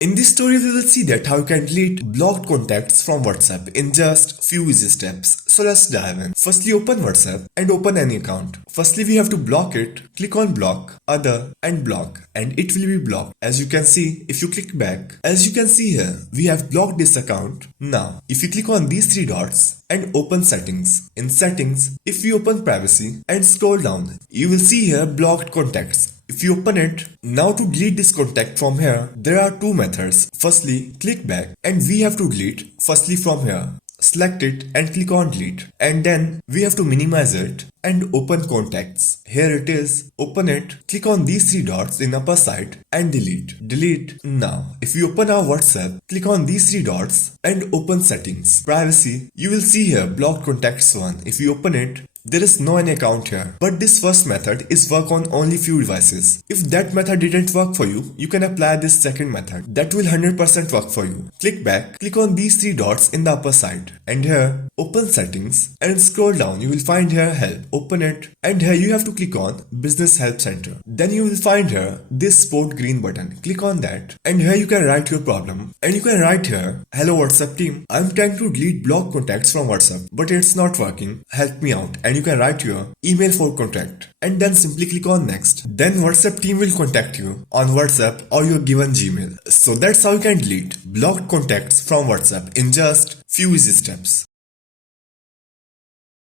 In this tutorial, we will see that how you can delete blocked contacts from WhatsApp in just few easy steps. So let's dive in. Firstly, open WhatsApp and open any account. Firstly, we have to block it. Click on block, other and block and it will be blocked. As you can see, if you click back, as you can see here, we have blocked this account. Now, if you click on these three dots and open settings. In settings, if we open privacy and scroll down, you will see here blocked contacts. If you open it, now to delete this contact from here, there are two methods. Firstly, click back and we have to delete firstly from here. Select it and click on delete and then we have to minimize it and open contacts. Here it is, open it, click on these three dots in upper side and delete. Now, if you open our WhatsApp, click on these three dots and open settings. Privacy, you will see here blocked contacts one. If you open it, there is no any account here, but this first method is work on only few devices. If that method didn't work for you, you can apply this second method. That will 100% work for you. Click back, click on these three dots in the upper side and here open settings and scroll down. You will find here help. Open it and here you have to click on business help center. Then you will find here this sport green button. Click on that and here you can write your problem and you can write here, hello WhatsApp team, I'm trying to delete blocked contacts from WhatsApp but it's not working. Help me out. And you can write your email for contact and then simply click on next. Then WhatsApp team will contact you on WhatsApp or your given Gmail. So that's how you can delete blocked contacts from WhatsApp in just few easy steps.